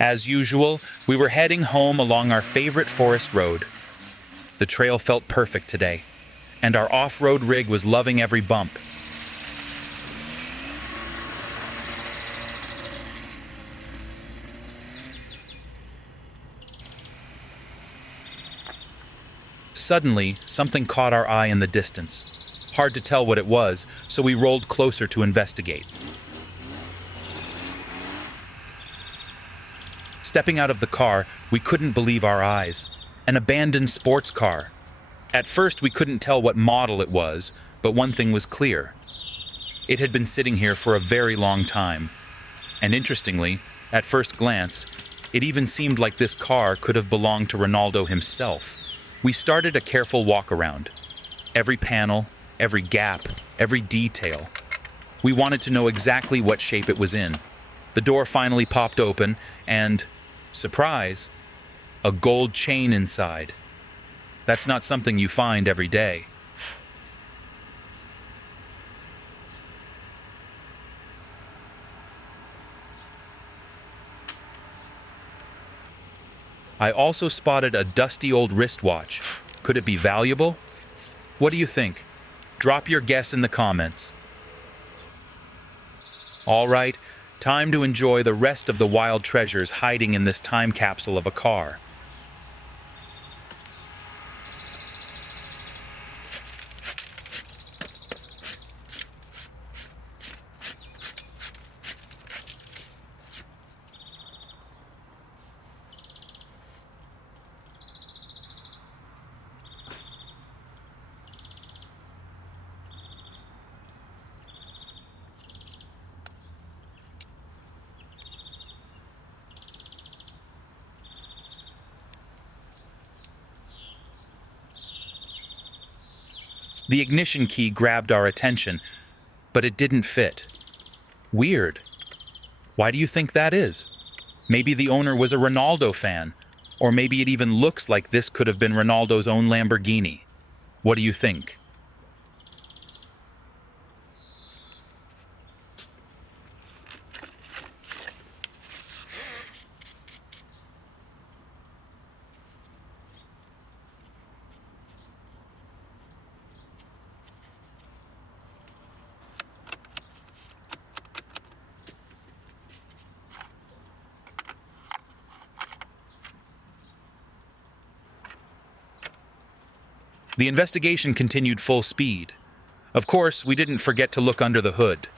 As usual, we were heading home along our favorite forest road. The trail felt perfect today, and our off-road rig was loving every bump. Suddenly, something caught our eye in the distance. Hard to tell what it was, so we rolled closer to investigate. Stepping out of the car, we couldn't believe our eyes. An abandoned sports car. At first, we couldn't tell what model it was, but one thing was clear. It had been sitting here for a very long time. And interestingly, at first glance, it even seemed like this car could have belonged to Ronaldo himself. We started a careful walk around. Every panel, every gap, every detail. We wanted to know exactly what shape it was in. The door finally popped open and, surprise, a gold chain inside. That's not something you find every day. I also spotted a dusty old wristwatch. Could it be valuable? What do you think? Drop your guess in the comments. All right, time to enjoy the rest of the wild treasures hiding in this time capsule of a car. The ignition key grabbed our attention, but it didn't fit. Weird. Why do you think that is? Maybe the owner was a Ronaldo fan, or maybe it even looks like this could have been Ronaldo's own Lamborghini. What do you think? The investigation continued full speed. Of course, we didn't forget to look under the hood.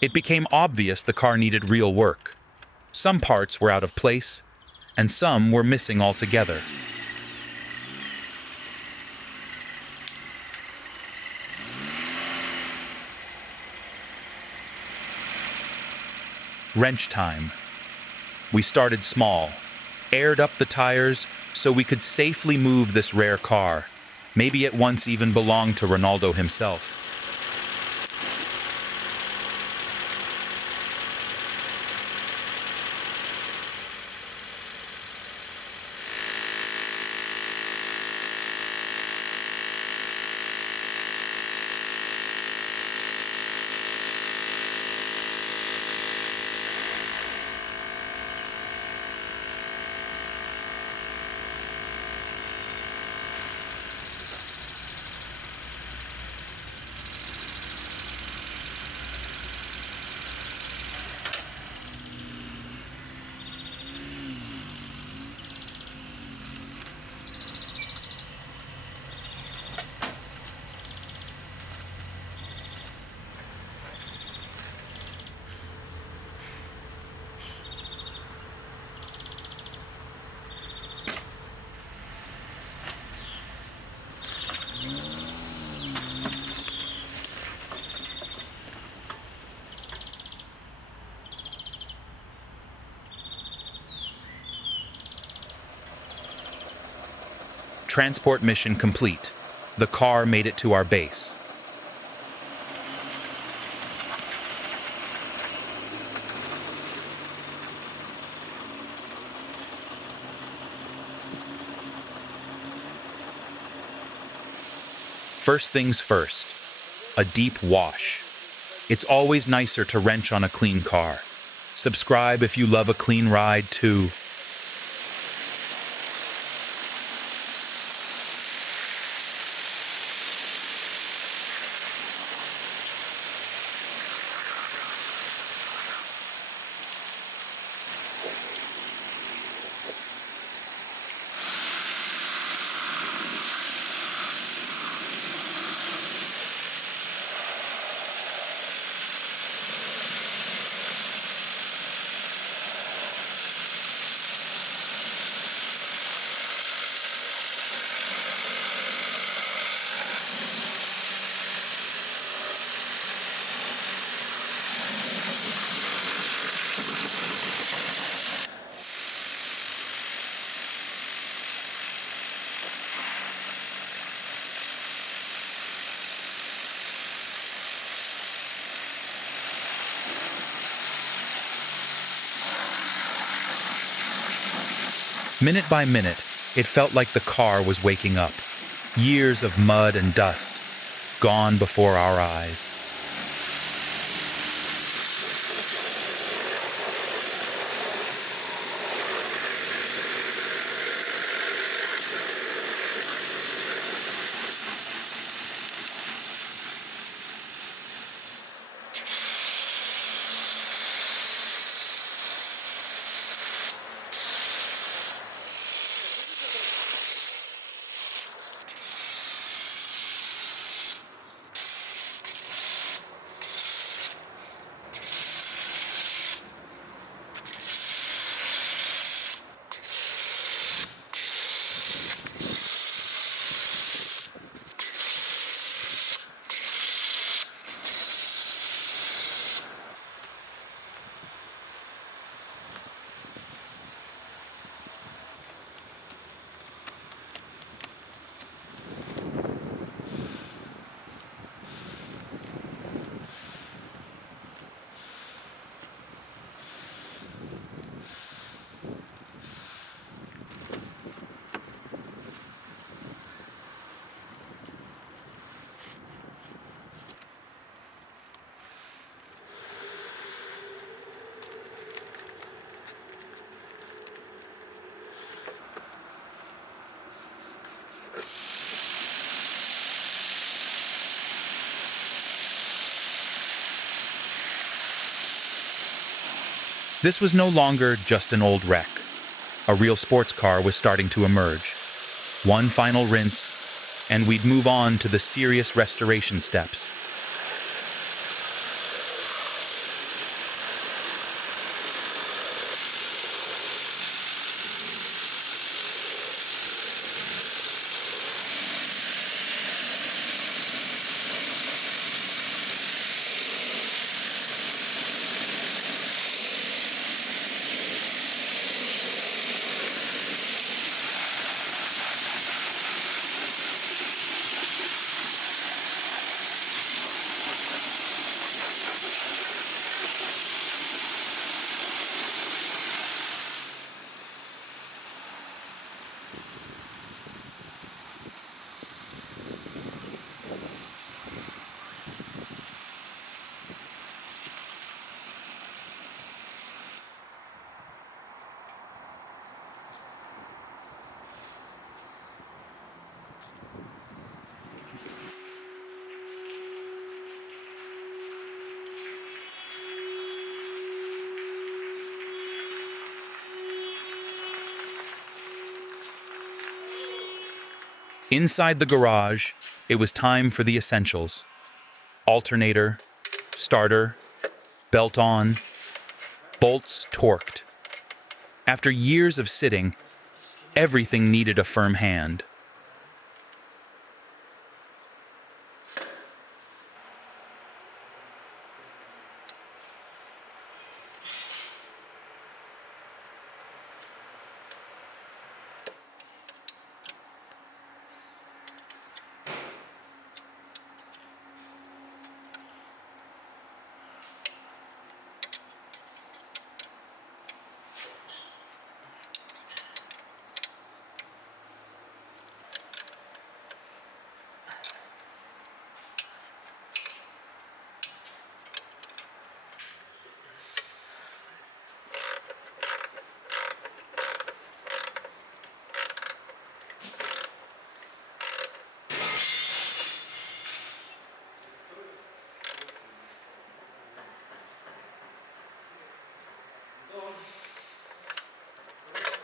It became obvious the car needed real work. Some parts were out of place, and some were missing altogether. Wrench time. We started small, aired up the tires so we could safely move this rare car. Maybe it once even belonged to Ronaldo himself. Transport mission complete. The car made it to our base. First things first, a deep wash. It's always nicer to wrench on a clean car. Subscribe if you love a clean ride too. Minute by minute, it felt like the car was waking up. Years of mud and dust, gone before our eyes. This was no longer just an old wreck. A real sports car was starting to emerge. One final rinse, and we'd move on to the serious restoration steps. Inside the garage, it was time for the essentials. Alternator, starter, belt on, bolts torqued. After years of sitting, everything needed a firm hand.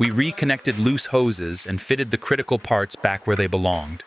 We reconnected loose hoses and fitted the critical parts back where they belonged.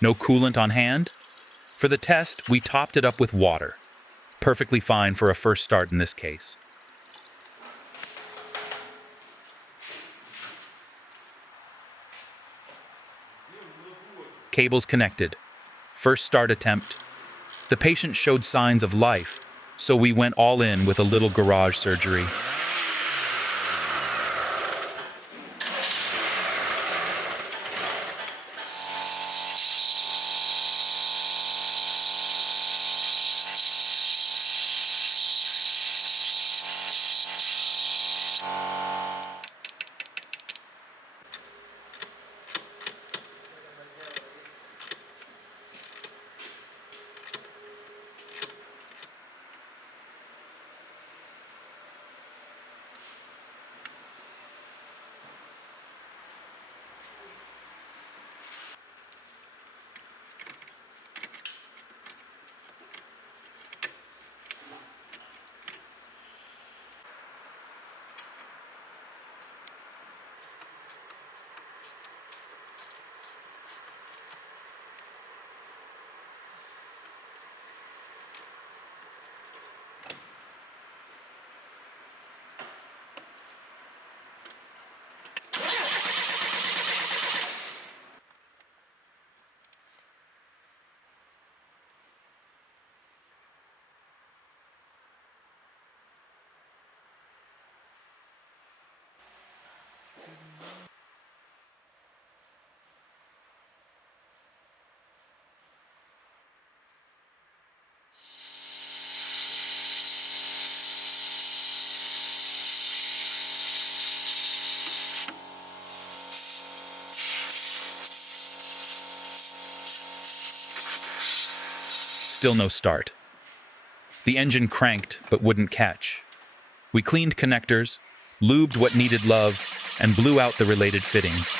No coolant on hand? For the test, we topped it up with water. Perfectly fine for a first start in this case. Cables connected. First start attempt. The patient showed signs of life, so we went all in with a little garage surgery. Still no start. The engine cranked but wouldn't catch. We cleaned connectors, lubed what needed love, and blew out the related fittings.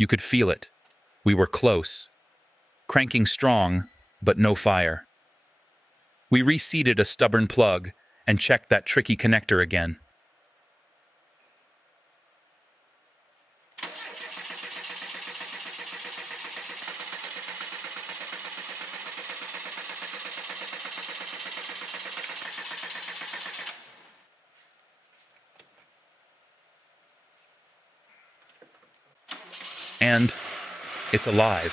You could feel it. We were close. Cranking strong, but no fire. We reseated a stubborn plug and checked that tricky connector again. And It's alive.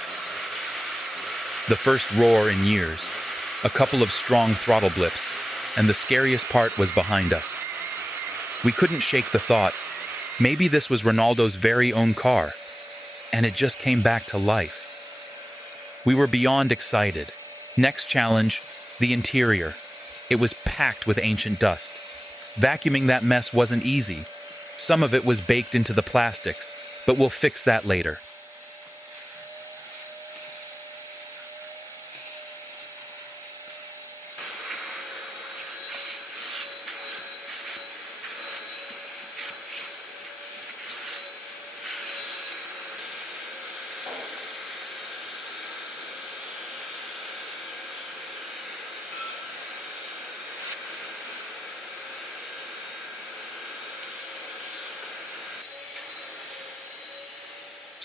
The first roar in years, a couple of strong throttle blips, and the scariest part was behind us. We couldn't shake the thought, maybe this was Ronaldo's very own car, and it just came back to life. We were beyond excited. Next challenge, the interior. It was packed with ancient dust. Vacuuming that mess wasn't easy. Some of it was baked into the plastics, but we'll fix that later.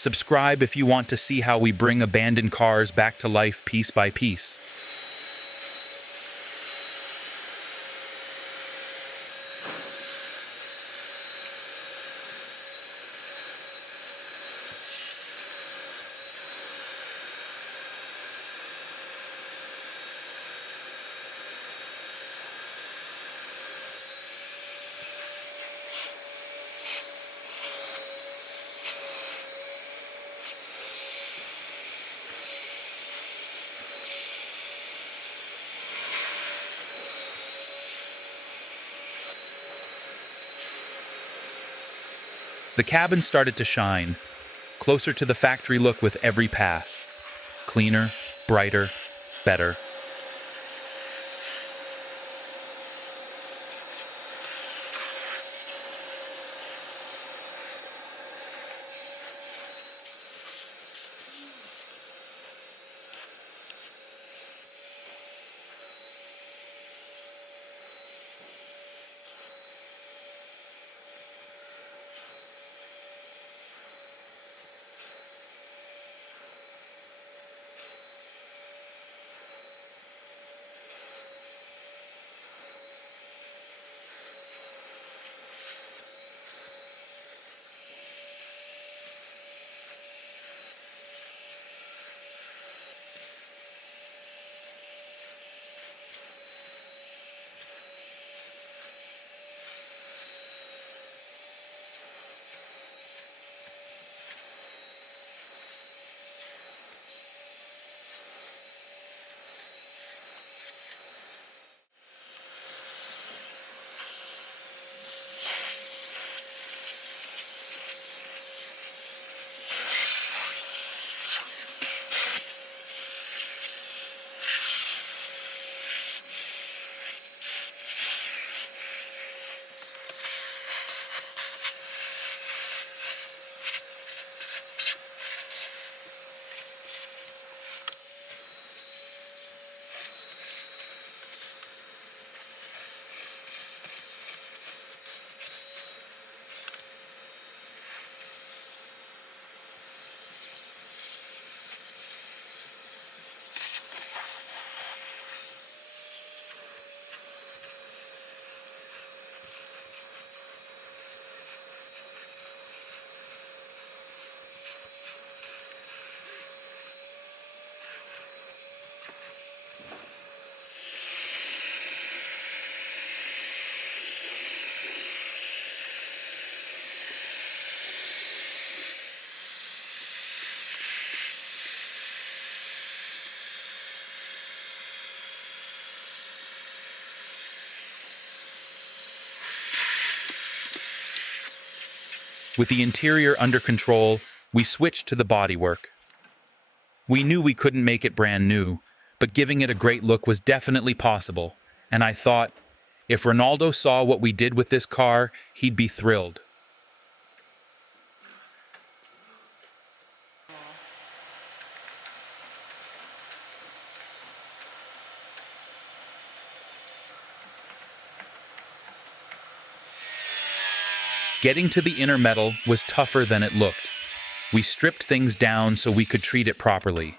Subscribe if you want to see how we bring abandoned cars back to life piece by piece. The cabin started to shine, closer to the factory look with every pass. Cleaner, brighter, better. With the interior under control, we switched to the bodywork. We knew we couldn't make it brand new, but giving it a great look was definitely possible, and I thought, if Ronaldo saw what we did with this car, he'd be thrilled. Getting to the inner metal was tougher than it looked. We stripped things down so we could treat it properly.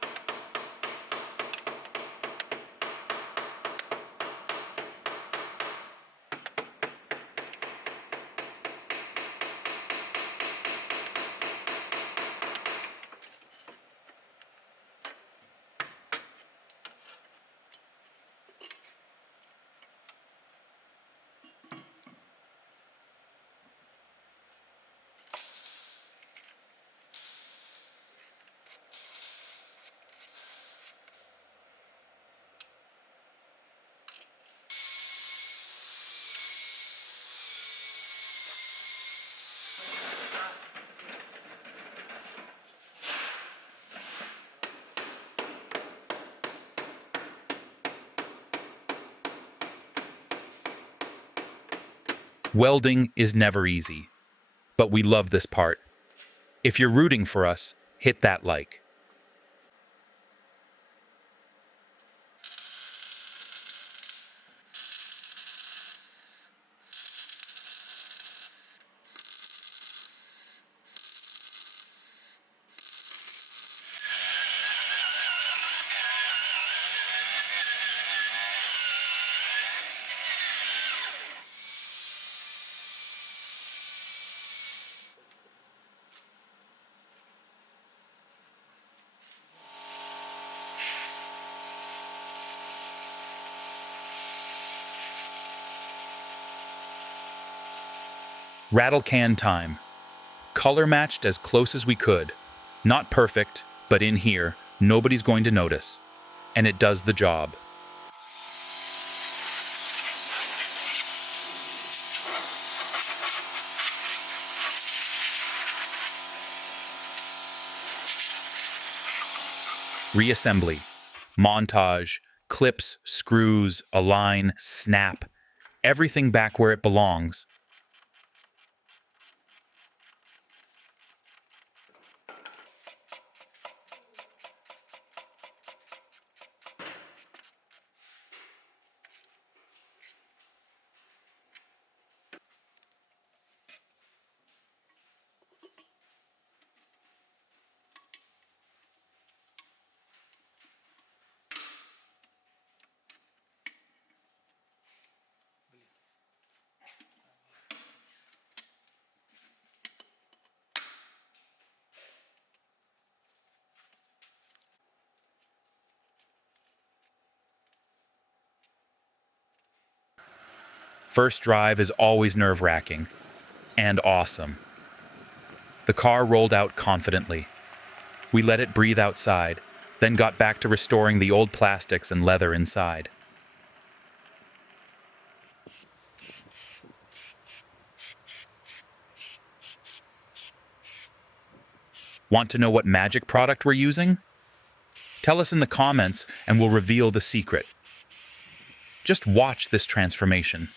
Welding is never easy, but we love this part. If you're rooting for us, hit that like. Rattle can time. Color matched as close as we could. Not perfect, but in here, nobody's going to notice. And it does the job. Reassembly. Montage. Clips, screws, align, snap. Everything back where it belongs. First drive is always nerve-wracking and awesome. The car rolled out confidently. We let it breathe outside, then got back to restoring the old plastics and leather inside. Want to know what magic product we're using? Tell us in the comments and we'll reveal the secret. Just watch this transformation.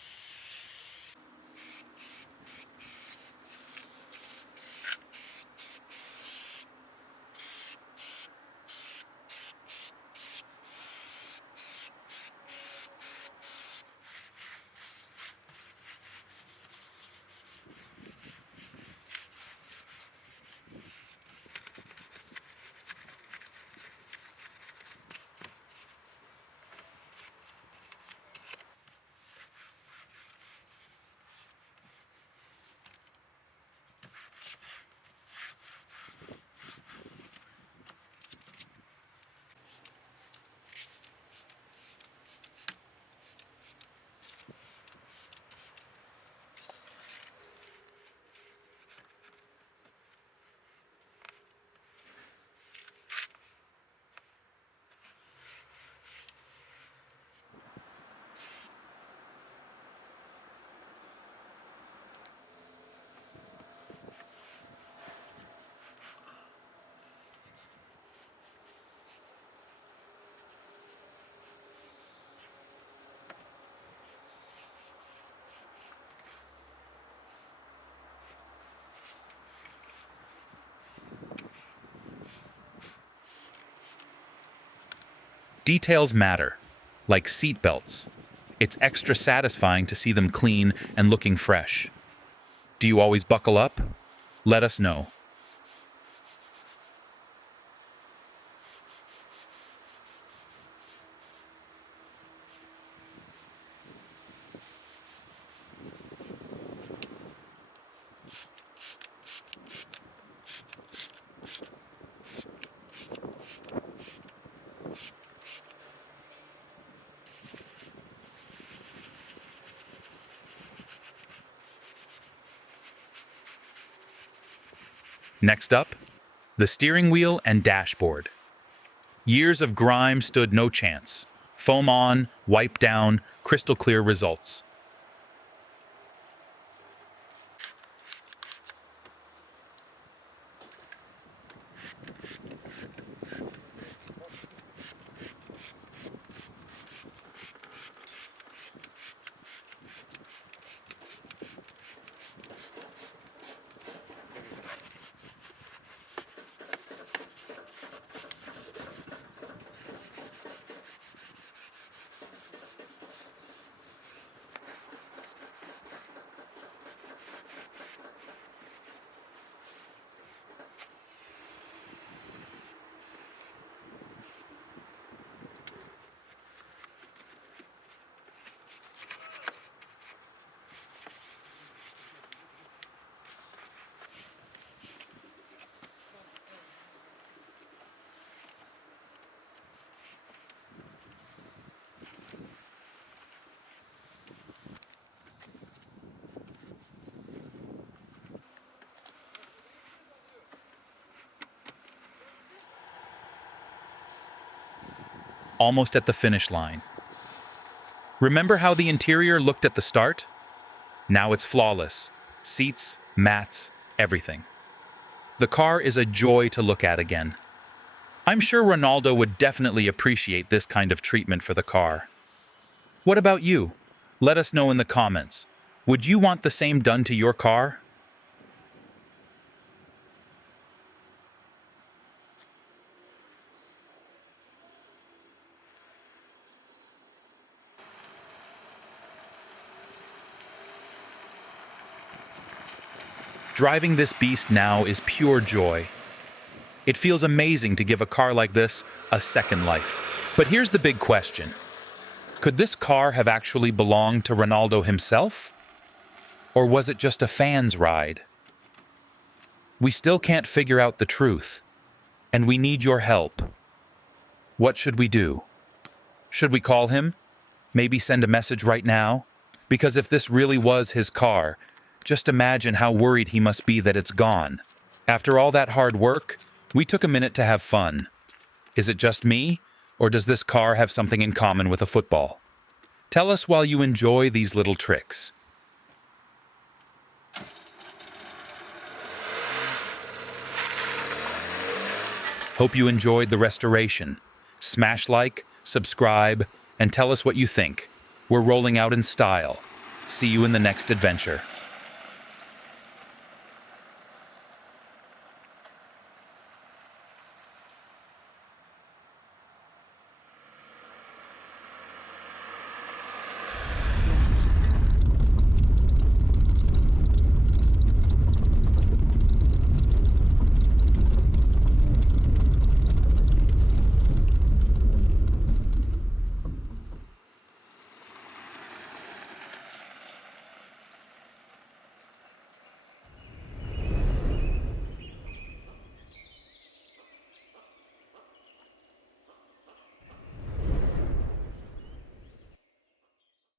Details matter, like seat belts. It's extra satisfying to see them clean and looking fresh. Do you always buckle up? Let us know. Next up, the steering wheel and dashboard. Years of grime stood no chance. Foam on, wipe down, crystal clear results. almost at the finish line. Remember how the interior looked at the start? Now it's flawless. Seats, mats, everything. The car is a joy to look at again. I'm sure Ronaldo would definitely appreciate this kind of treatment for the car. What about you? Let us know in the comments. Would you want the same done to your car? Driving this beast now is pure joy. It feels amazing to give a car like this a second life. But here's the big question. Could this car have actually belonged to Ronaldo himself? Or was it just a fan's ride? We still can't figure out the truth, and we need your help. What should we do? Should we call him? Maybe send a message right now? Because if this really was his car, just imagine how worried he must be that it's gone. After all that hard work, we took a minute to have fun. Is it just me, or does this car have something in common with a football? Tell us while you enjoy these little tricks. Hope you enjoyed the restoration. Smash like, subscribe, and tell us what you think. We're rolling out in style. See you in the next adventure.